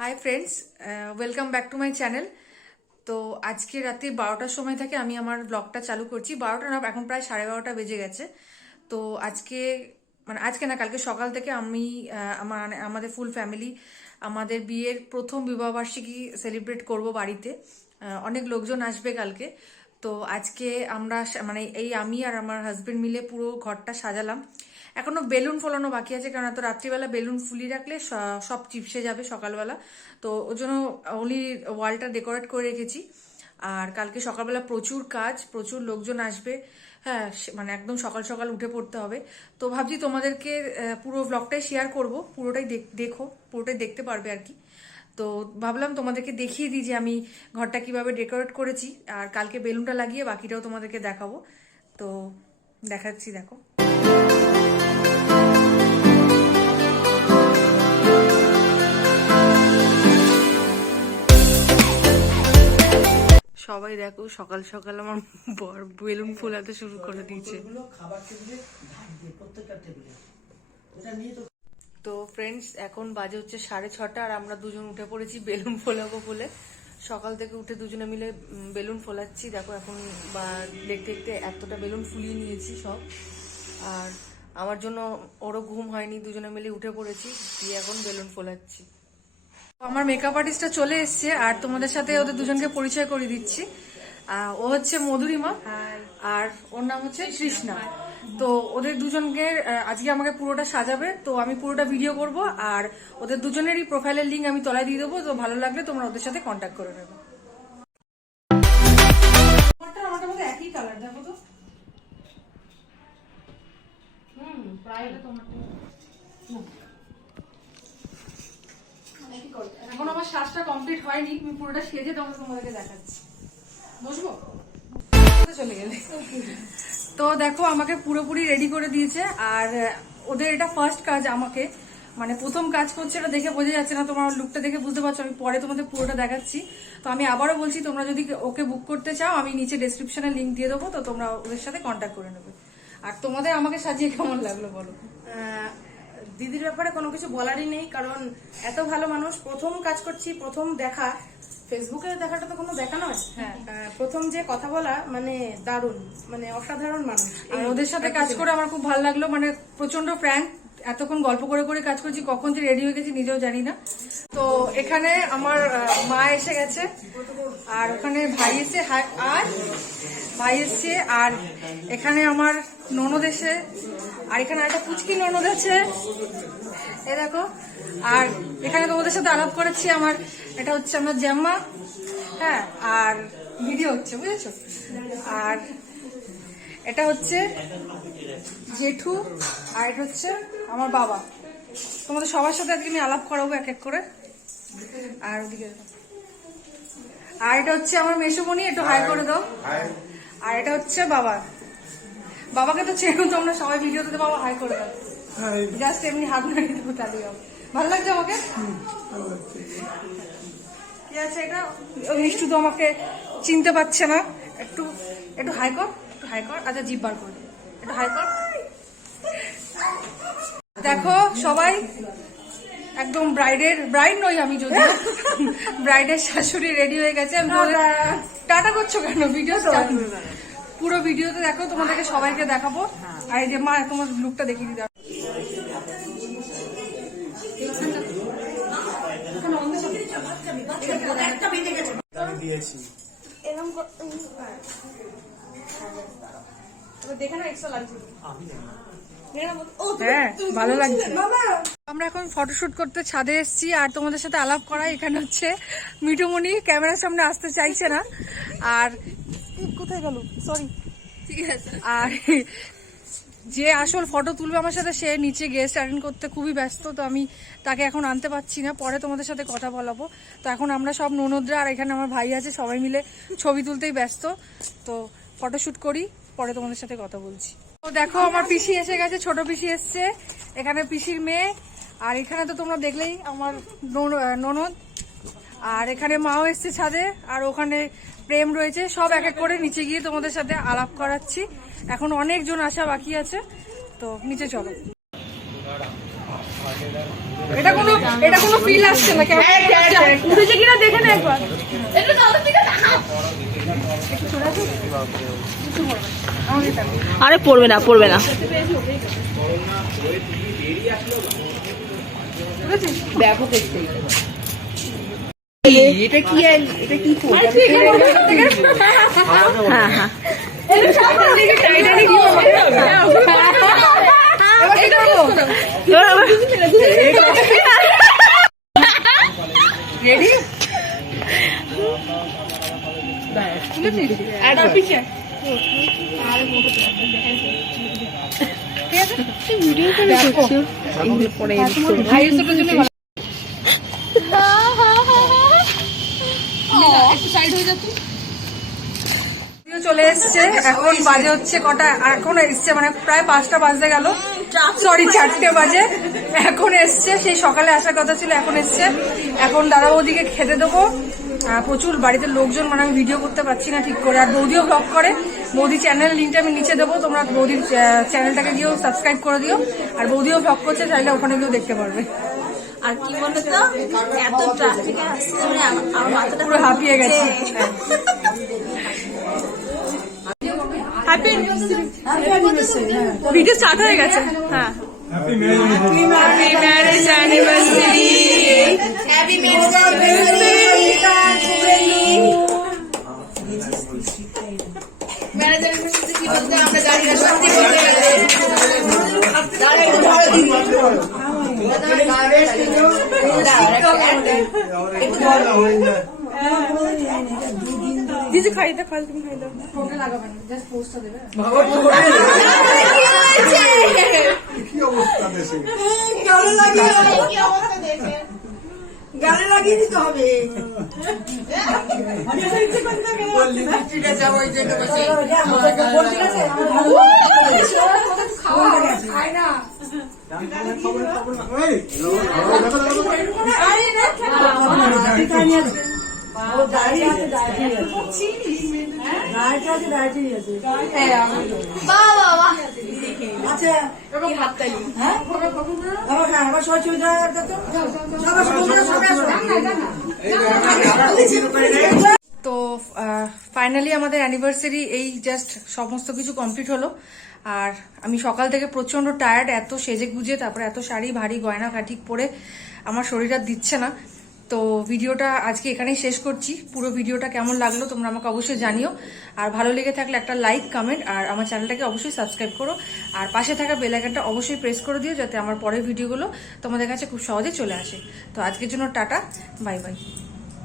Hi friends, welcome back to my channel. তো আজকে রাতে 12টার সময় থেকে আমি আমার ব্লগটা চালু করছি। 12টা না, এখন প্রায় 12:30 বেজে গেছে। তো আজকে না, কালকে সকাল থেকে আমি আমাদের ফুল ফ্যামিলি আমাদের বিয়ের প্রথম বিবাহবার্ষিকী সেলিব্রেট করব বাড়িতে। অনেক লোকজন আসবে কালকে। তো আজকে আমরা আমি আর আমার হাজবেন্ড মিলে পুরো ঘরটা সাজালাম। এখনো বেলুন ফোলানো বাকি আছে, কারণ এত রাত্রিবেলা বেলুন ফুলিয়ে রাখলে সব চিপসে যাবে সকালবেলা। তো ওই জন্য ওনলি ওয়ালটা ডেকোরেট করে রেখেছি। আর কালকে সকালবেলা প্রচুর কাজ, প্রচুর লোকজন আসবে। হ্যাঁ, একদম সকাল সকাল উঠে পড়তে হবে। তো ভাবছি তোমাদেরকে পুরো ব্লগটাই শেয়ার করব, পুরোটাই দেখো, পুরোটাই দেখতে পারবে আর কি। তো ভাবলাম তোমাদেরকে দেখিয়ে দিই যে আমি ঘরটা কিভাবে ডেকোরেট করেছি, আর কালকে বেলুনটা লাগিয়ে বাকিটাও তোমাদেরকে দেখাবো। তো দেখাচ্ছি, দেখো। সবাই দেখো, সকাল সকাল আমার বর বেলুন ফোলাতে শুরু করে দিয়েছে। তো ফ্রেন্ডস, এখন বাজে হচ্ছে 6:30, আর আমরা দুজন উঠে পড়েছি বেলুন ফোলাবো বলে। সকাল থেকে উঠে দুজনে মিলে বেলুন ফোলাচ্ছি। দেখো এখন দেখতে দেখতে এতটা বেলুন ফুলিয়ে নিয়েছি সব। আর আমার জন্য ওরও ঘুম হয়নি, দুজনে মিলে উঠে পড়েছি, দিয়ে এখন বেলুন ফোলাচ্ছি। আমার মেকআপ আর্টিস্টটা চলে এসছে, আর তোমাদের সাথে ওদের দুজনকে পরিচয় করে দিচ্ছি। ও হচ্ছে মধুরিমা, আর ওর নাম হচ্ছে তৃষ্ণা। তো ওদের দুজনকে আজকে আমাকে পুরোটা সাজাবে, তো আমি পুরোটা ভিডিও করব, আর ওদের দুজনেরই প্রোফাইলের লিঙ্ক আমি তলায় দিয়ে দেবো। তো ভালো লাগলে তোমরা ওদের সাথে কন্ট্যাক্ট করে নেবে। আমাদের মধ্যে একই কালার, দেখো তো। প্রায় এখন আমার শ্বাসটা কমপ্লিট হয়নি, আমি পুরোটা সেজে তোমাদেরকে দেখাচ্ছি। বসবো, চলে গেলে। তো দেখো, আমাকে পুরোপুরি রেডি করে দিয়েছে। আর ওদের এটা ফার্স্ট কাজ, আমাকে প্রথম কাজ করছে, এটা দেখে বোঝা যাচ্ছে না, তোমার লুকটা দেখে বুঝতে পারছো। আমি পরে তোমাদের পুরোটা দেখাচ্ছি। তো আমি আবারও বলছি, তোমরা যদি ওকে বুক করতে চাও, আমি নিচে ডেসক্রিপশনে লিঙ্ক দিয়ে দেবো, তো তোমরা ওদের সাথে কন্ট্যাক্ট করে নেবে। আর তোমাদের আমাকে সাজিয়ে কেমন লাগলো বলো? দিদির ব্যাপারে কোনো কিছু বলারই নেই, কারণ এত ভালো মানুষ। প্রথম কাজ করছি, প্রথম দেখা, ফেসবুকে দেখাটা তো কোনো দেখা নয়। হ্যাঁ, প্রথম যে কথা বলা, দারুণ, অসাধারণ মানুষ। আর ওদের সাথে কাজ করে আমার খুব ভালো লাগলো, প্রচন্ড ফ্র্যাঙ্ক। এতক্ষণ গল্প করে করে কাজ করছি, কখন যে রেডি হয়ে গেছি নিজেও জানি না। তো এখানে আমার মা এসে গেছে, আর ওখানে ভাই এসে ভাই এসছে, আর এখানে আমার ননদ এসে, আর এখানে একটা পুচকি ননদ আছে, এ দেখো। আর এখানে তোমাদের সাথে আলাপ করেছি, এটা হচ্ছে আমার জ্যাম্মা। হ্যাঁ, আর ভিডিও হচ্ছে, বুঝেছো। আর এটা হচ্ছে জেঠু, আর এটা হচ্ছে আমার বাবা। তোমাদের সবার সাথে আজকে আমি আলাপ করাবো এক এক করে। আর ওদিকে, আর এটা হচ্ছে আমার মেসোমণি, একটু হাই করে দাও। আর এটা হচ্ছে বাবাকে তো চেনো তোমরা সবাই ভিডিওতে, বাবা হাই করে দাও। জাস্ট এমনি হাত নাড়িয়ে দেবো, তাহলেই হবে। ভালো লাগছে আমাকে? কি আছে এটা? মিষ্টু তো আমাকে চিনতে পারছে না। একটু হাই কর, একটু হাই কর। আচ্ছা, জিভ বার করে একটু হাই কর। দেখো সবাই, একদম ব্রাইড নই আমি, যদিও ব্রাইডের শাশুড়ি রেডি হয়ে গেছে। টাটা করছো কেন? ভিডিও পুরো ভিডিওতে দেখো, তোমাদেরকে সবাইকে দেখাবো। আর এই যে মা, তোমার লুকটা দেখিয়ে দিতে। হ্যাঁ, ভালো লাগছে। আমরা এখন ফটোশুট করতে ছাদে এসেছি, আর তোমাদের সাথে আলাপ করা। এখানে হচ্ছে মিঠুমণি, ক্যামেরার সামনে আসতে চাইছে না। আর কোথায় গেল? সরি। ঠিক আছে। আর যে আসল ফটো তুলবে আমার সাথে, সে নিচে গেস্ট অ্যাটেন্ড করতে খুবই ব্যস্ত। তো আমি তাকে এখন আনতে পারছি না, পরে তোমাদের সাথে কথা বলাবো। তো এখন আমরা সব ননদরা, আর এখানে আমার ভাই আছে, সবাই মিলে ছবি তুলতেই ব্যস্ত। তো ফটোশুট করি, পরে তোমাদের সাথে কথা বলছি। তো দেখো, আমার পিসি এসে গেছে, ছোট পিসি এসছে, এখানে পিসির মেয়ে। আর এখানে তো তোমরা দেখলেই আমার ননদ। আর এখানে মাও এসছে ছাদে, আর ওখানে প্রেম রয়েছে। সব এক এক করে নিচে গিয়ে তোমাদের সাথে আলাপ করাচ্ছি। এখন অনেকজন আসা বাকি আছে, তো নিচে চলো। এটা কোনো ফিল আসছে না, কেমন উঠেছে কিনা দেখে না একবার। আরে পড়বে না পড়বে না। দেখো এটা কি হ্যাঁ হ্যাঁ রেডি চলে এসছে। এখন বাজে হচ্ছে কটা, এখন এসছে মানে প্রায় 5টা বাজতে গেল, সরি 4টে বাজে। এখন এসছে, সেই সকালে আসার কথা ছিল, এখন এসছে। এখন দাদা বৌদিকে খেতে দেবো। প্রচুর বাড়িতে লোকজন, মানে আমি ভিডিও করতে পারছি না ঠিক করে। আর বৌদিও ব্লগ করে, বৌদি চ্যানেল লিঙ্কটা আমি নিচে দেবো, তোমরা বৌদির চ্যানেলটাকে গিয়েও সাবস্ক্রাইব করে দিও। আর বৌদিও ব্লগ করছে, চাইলে ওখানে গিয়েও দেখতে পারবে। আর কি বলতো, এত ট্রাফিকে আসতে মানে আমার মাথাটা পুরো হাঁপিয়ে গেছে। ভিডিও স্টার্ট হয়ে গেছে। হ্যাঁ, happy marriage anniversary. Happy marriage anniversary কি বলতে আমরা জানি না, সত্যি বলতে দিদি খাই দে, ফাল তুমি খাই দাও। ফটো লাগাবেন, জাস্ট পোস্টটা দেবে। কি অবস্থা দেশে? গালে লাগিয়ে দিতে হবে। তো ফাইনালি আমাদের অ্যানিভার্সারি এই জাস্ট সমস্ত কিছু কমপ্লিট হলো। আর আমি সকাল থেকে প্রচন্ড টায়ার্ড, এত সেজে গুজে, তারপরে এত শাড়ি ভারী গয়না কাঠি পরে আমার শরীর আর দিচ্ছে না। তো ভিডিওটা আজকে এখানেই শেষ করছি। পুরো ভিডিওটা কেমন লাগলো তোমরা আমাকে অবশ্যই জানিও। আর ভালো লেগে থাকলে একটা লাইক, কমেন্ট, আর আমার চ্যানেলটাকে অবশ্যই সাবস্ক্রাইব করো। আর পাশে থাকা বেল আইকনটা অবশ্যই প্রেস করে দিও, যাতে আমার পরের ভিডিওগুলো তোমাদের কাছে খুব সহজে চলে আসে। তো আজকের জন্য টাটা, বাই বাই।